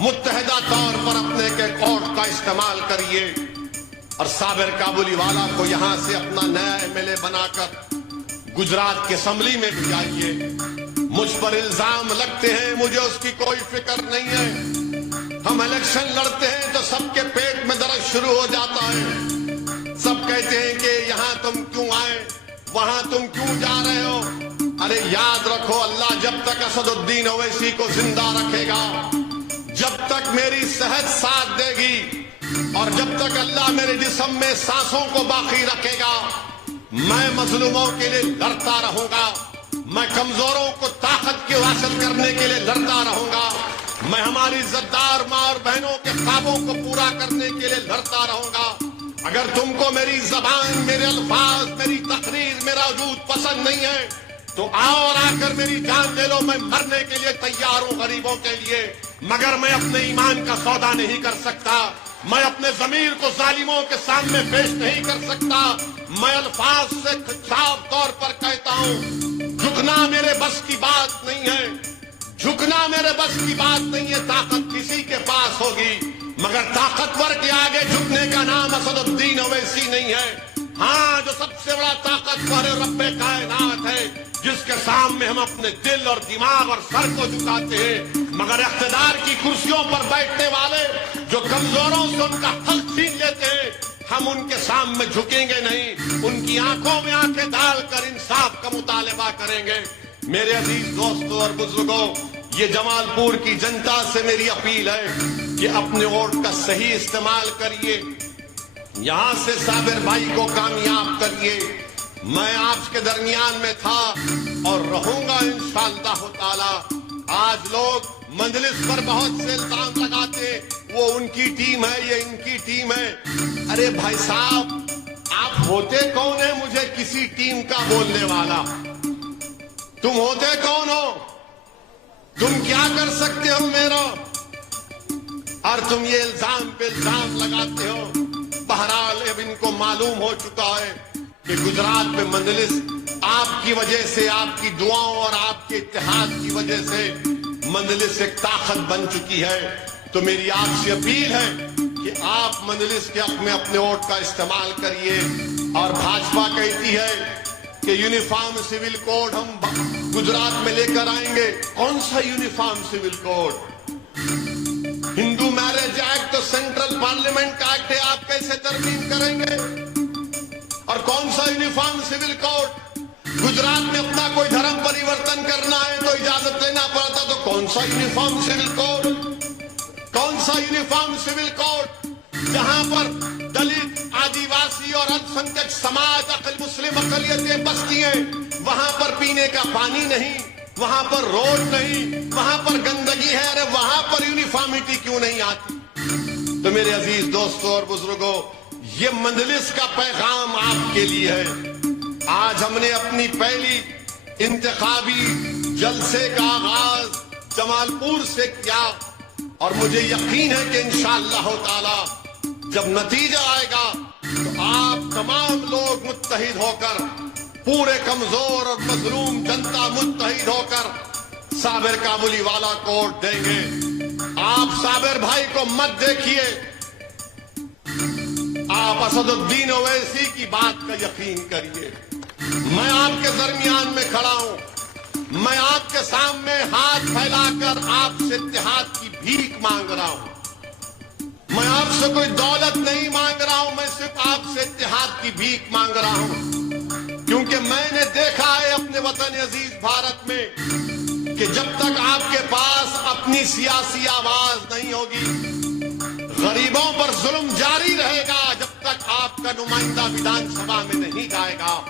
متحدہ طور پر اپنے کے کوڈ کا استعمال کریے اور صابر کابلی والا کو یہاں سے اپنا نیا ایم ایل اے بنا کر گجرات کی اسمبلی میں بھی جائیے. مجھ پر الزام لگتے ہیں, مجھے اس کی کوئی فکر نہیں ہے. ہم الیکشن لڑتے ہیں تو سب کے پیٹ میں درد شروع ہو جاتا ہے. سب کہتے ہیں کہ یہاں تم کیوں آئے, وہاں تم کیوں جا رہے ہو. ارے یاد رکھو, اللہ جب تک اسد الدین اویسی کو زندہ رکھے گا, جب تک میری صحت ساتھ دے گی, اور جب تک اللہ میرے جسم میں سانسوں کو باقی رکھے گا, میں مظلوموں کے لیے لڑتا رہوں گا. میں کمزوروں کو طاقت کی حاصل کرنے کے لیے لڑتا رہوں گا. میں ہماری عزتدار ماں اور بہنوں کے خوابوں کو پورا کرنے کے لیے لڑتا رہوں گا. اگر تم کو میری زبان, میرے الفاظ, میری تقریر, میرا وجود پسند نہیں ہے تو آؤ اور آ کر میری جان لے لو. میں مرنے کے لیے تیار ہوں غریبوں کے لیے, مگر میں اپنے ایمان کا سودا نہیں کر سکتا. میں اپنے ضمیر کو ظالموں کے سامنے پیش نہیں کر سکتا. میں الفاظ سے صاف طور پر کہتا ہوں, جھکنا میرے بس کی بات نہیں ہے. جھکنا میرے بس کی بات نہیں ہے. طاقت کسی کے پاس ہوگی, مگر طاقتور کے آگے جھکنے کا نام اسد الدین اویسی نہیں ہے. ہاں, جو سب سے بڑا طاقتور رب کائنات ہے, جس کے سامنے ہم اپنے دل اور دماغ اور سر کو جھکاتے ہیں. مگر اقتدار کی کرسیوں پر بیٹھنے والے جو کمزوروں سے ان کا حق چھین لیتے ہیں, ہم ان کے سامنے جھکیں گے نہیں. ان کی آنکھوں میں آنکھیں ڈال کر انصاف کا مطالبہ کریں گے. میرے عزیز دوستوں اور بزرگوں, یہ جمال پور کی جنتا سے میری اپیل ہے کہ اپنے ووٹ کا صحیح استعمال کریے. یہاں سے صابر بھائی کو کامیاب کریے. میں آپ کے درمیان میں تھا اور رہوں گا انشاءاللہ تعالی. آج لوگ مجلس پر بہت سے الزام لگاتے, وہ ان کی ٹیم ہے, یہ ان کی ٹیم ہے. ارے بھائی صاحب, آپ ہوتے کون ہیں مجھے کسی ٹیم کا بولنے والا؟ تم ہوتے کون ہو؟ تم کیا کر سکتے ہو میرا؟ اور تم یہ الزام پہ الزام لگاتے ہو. بہرحال اب ان کو معلوم ہو چکا ہے کہ گجرات میں مجلس آپ کی وجہ سے, آپ کی دعاؤں اور آپ کے اتحاد کی وجہ سے مجلس ایک طاقت بن چکی ہے. تو میری آپ سے اپیل ہے کہ آپ مجلس کے حق میں اپنے ووٹ کا استعمال کریے. اور بھاجپا کہتی ہے کہ یونیفارم سول کوڈ ہم گجرات میں لے کر آئیں گے. کون سا یونیفارم سول کوڈ؟ ہندو میرج ایکٹ تو سینٹرل پارلیمنٹ کا ایکٹ ہے, آپ کیسے ترمیم کریں گے؟ اور کون سا یونیفارم سول کوڈ؟ گجرات میں اپنا کوئی دھرم پریورتن کرنا ہے تو اجازت لینا پڑتا, تو کون سا یونیفارم سول کوڈ؟ کون سا یونیفارم سول کوڈ جہاں پر دلت, آدیواسی اور الپسنکھیک سماج, مسلم اقلیتیں بستی ہیں, وہاں پر پینے کا پانی نہیں, وہاں پر روڈ نہیں, وہاں پر گندگی ہے. ارے وہاں پر یونیفارمٹی کیوں نہیں آتی؟ تو میرے عزیز دوستوں اور بزرگوں, یہ مجلس کا پیغام آپ کے لیے ہے. آج ہم نے اپنی پہلی انتخابی جلسے کا آغاز جمال پور سے کیا, اور مجھے یقین ہے کہ انشاءاللہ تعالی جب نتیجہ آئے گا تو آپ تمام لوگ متحد ہو کر, پورے کمزور اور مظلوم جنتا متحد ہو کر صابر کابلی والا کو ووٹ دیں گے. آپ صابر بھائی کو مت دیکھیے, آپ اسد الدین اویسی کی بات کا یقین کریے. میں آپ کے درمیان میں کھڑا ہوں, میں آپ کے سامنے ہاتھ پھیلا کر آپ سے اتحاد کی بھیک مانگ رہا ہوں. میں آپ سے کوئی دولت نہیں مانگ رہا ہوں, میں صرف آپ سے اتحاد کی بھیک مانگ رہا ہوں. کیونکہ میں نے دیکھا ہے اپنے وطن عزیز بھارت میں کہ جب تک آپ کے پاس اپنی سیاسی آواز نہیں ہوگی, غریبوں پر ظلم جاری رہے گا جب تک آپ کا نمائندہ ویدھان سبھا میں نہیں جائے گا.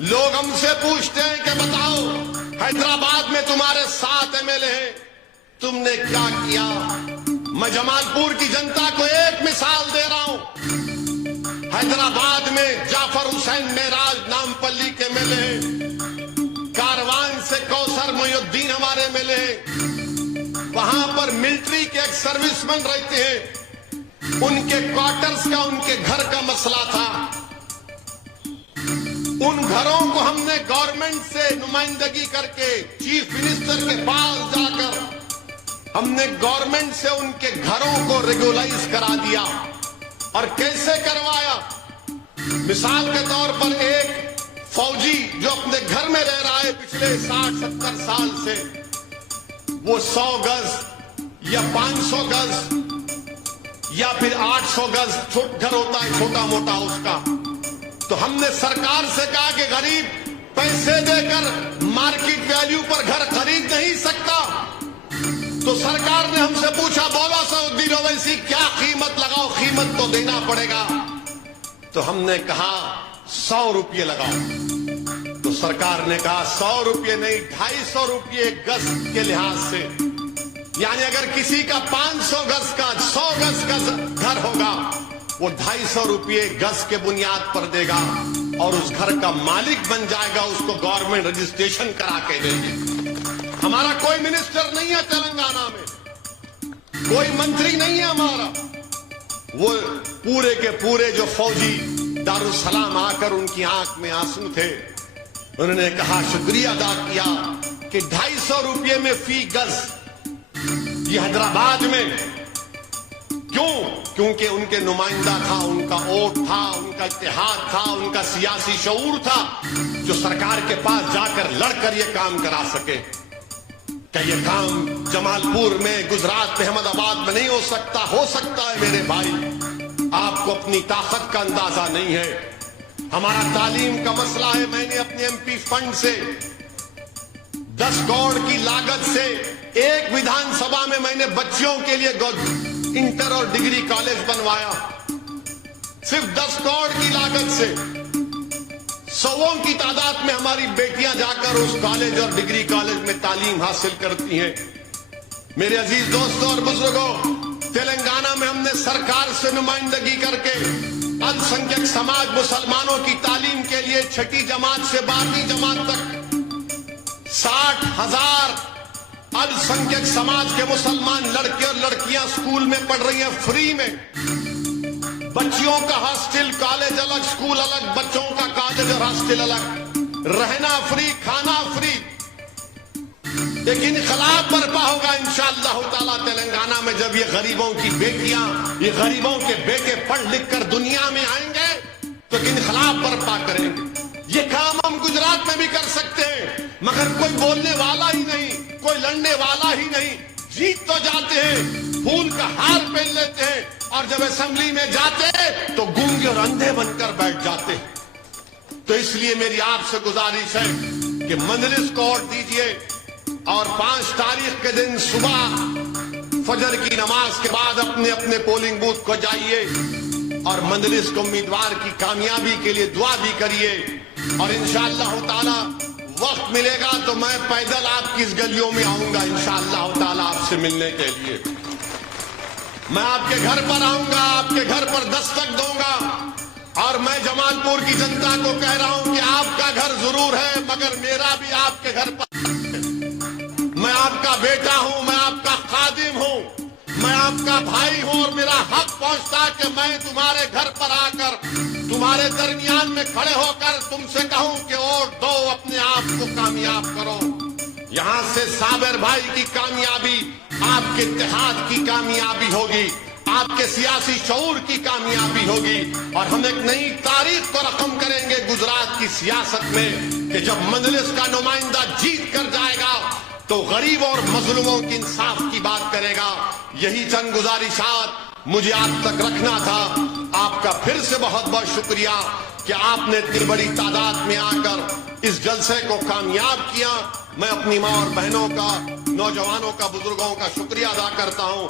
لوگ ہم سے پوچھتے ہیں کہ بتاؤ, حیدرآباد میں تمہارے 7 ایم ایل اے ہیں, تم نے کیا کیا؟ میں جمال پور کی جنتا کو ایک مثال دے رہا ہوں. حیدرآباد میں جعفر حسین معراج نامپلی کے ایم ایل اے ہیں, کاروان سے کوثر محی الدین ہمارے ایم ایل اے ہیں. وہاں پر ملٹری کے ایک سروس مین رہتے ہیں, ان کے کوارٹرز کا, ان کے گھر کا مسئلہ تھا. ان گھروں کو ہم نے گورنمنٹ سے نمائندگی کر کے چیف منسٹر کے پاس جا کر ہم ہم نے گورنمنٹ سے ان کے گھروں کو ریگولائز کرا دیا. اور کیسے کروایا؟ مثال کے طور پر ایک فوجی جو اپنے گھر میں رہ رہا ہے پچھلے 60-70 سال سے، وہ 100 گز یا 500 گز یا پھر 800 گز گھر ہوتا ہے چھوٹا موٹا اس کا، تو ہم نے سرکار سے کہا کہ غریب پیسے دے کر مارکیٹ ویلیو پر گھر خرید نہیں سکتا. تو سرکار نے ہم سے پوچھا بولا سعودی اویسی کیا قیمت لگاؤ، قیمت تو دینا پڑے گا. تو ہم نے کہا 100 روپے لگاؤ. تو سرکار نے کہا 100 روپے نہیں، 250 روپے گز کے لحاظ سے، یعنی اگر کسی کا 500 گز کا 100 گز کا گھر ہوگا وہ 250 روپے گز کے بنیاد پر دے گا اور اس گھر کا مالک بن جائے گا. اس کو گورنمنٹ رجسٹریشن کرا کے دے گی. ہمارا کوئی منسٹر نہیں ہے تلنگانہ میں، کوئی منتری نہیں ہے ہمارا. وہ پورے کے پورے جو فوجی دارالسلام آ کر ان کی آنکھ میں آنسو تھے، انہوں نے کہا شکریہ ادا کیا کہ 250 روپے میں فی گز. یہ حیدرآباد میں کیوں؟ کیونکہ ان کے نمائندہ تھا، ان کا ووٹ تھا، ان کا اتحاد تھا، ان کا سیاسی شعور تھا، جو سرکار کے پاس جا کر لڑ کر یہ کام کرا سکے. کہ یہ کام جمال پور میں، گجرات میں، احمد آباد میں نہیں ہو سکتا. ہو سکتا ہے میرے بھائی، آپ کو اپنی طاقت کا اندازہ نہیں ہے. ہمارا تعلیم کا مسئلہ ہے. میں نے اپنے ایم پی فنڈ سے 10 کروڑ کی لاگت سے ایک ودھان سبھا میں نے بچیوں کے لیے انٹر اور ڈگری کالج بنوایا. صرف 10 کروڑ کی لاگت سے 100 کی تعداد میں ہماری بیٹیاں جا کر اس کالج اور ڈگری کالج میں تعلیم حاصل کرتی ہیں. میرے عزیز دوستوں اور بزرگوں، تلنگانہ میں ہم نے سرکار سے نمائندگی کر کے السنکھیک سماج مسلمانوں کی تعلیم کے لیے 6ٹھی جماعت سے 12ویں جماعت تک 60,000 السنکھیک سماج کے مسلمان لڑکے اور لڑکیاں اسکول میں پڑھ رہی ہیں فری میں. بچیوں کا ہاسٹل، کالج الگ، اسکول الگ، بچوں کا کالج اور ہاسٹل الگ، رہنا فری، کھانا فری. ایک انقلاب برپا ہوگا انشاءاللہ تعالی تلنگانہ میں جب یہ غریبوں کی بیٹیاں، یہ غریبوں کے بیٹے پڑھ لکھ کر دنیا میں آئیں گے تو ایک انقلاب برپا کریں گے. یہ کام ہم گجرات میں بھی کر سکتے ہیں، مگر کوئی بولنے والا ہی نہیں، کوئی لڑنے والا ہی نہیں. جیت تو جاتے ہیں، پھول کا ہار پہن لیتے ہیں، اور جب اسمبلی میں جاتے تو گونگے اور اندھے بن کر بیٹھ جاتے. تو اس لیے میری آپ سے گزارش ہے کہ مجلس کو ووٹ دیجیے اور 5 تاریخ کے دن صبح فجر کی نماز کے بعد اپنے اپنے پولنگ بوتھ کو جائیے اور مجلس کو امیدوار کی کامیابی کے لیے دعا بھی کریے. اور انشاءاللہ تعالی وقت ملے گا تو میں پیدل آپ کی اس گلیوں میں آؤں گا انشاءاللہ تعالی آپ سے ملنے کے لیے. میں آپ کے گھر پر آؤں گا، آپ کے گھر پر دستک دوں گا. اور میں جمال پور کی جنتا کو کہہ رہا ہوں کہ آپ کا گھر ضرور ہے مگر میرا بھی آپ کے گھر پر. میں آپ کا بیٹا ہوں، میں آپ کا خادم ہوں، میں آپ کا بھائی ہوں، اور میرا حق پہنچتا کہ میں تمہارے گھر پر آ کر تمہارے درمیان میں کھڑے ہو کر تم سے کہوں کہ ووٹ دو، اپنے آپ کو کامیاب کرو. یہاں سے صابر بھائی کی کامیابی آپ کے اتحاد کی کامیابی ہوگی، آپ کے سیاسی شعور کی کامیابی ہوگی، اور ہم ایک نئی تاریخ کو رقم کریں گے گجرات کی سیاست میں کہ جب مجلس کا نمائندہ جیت کر جائے گا تو غریبوں اور مظلوموں کی انصاف کی بات کرے گا. یہی چند گزارشات مجھے آپ تک رکھنا تھا. آپ کا پھر سے بہت بہت شکریہ کہ آپ نے اتنی بڑی تعداد میں آ کر اس جلسے کو کامیاب کیا. میں اپنی ماں اور بہنوں کا، نوجوانوں کا، بزرگوں کا شکریہ ادا کرتا ہوں.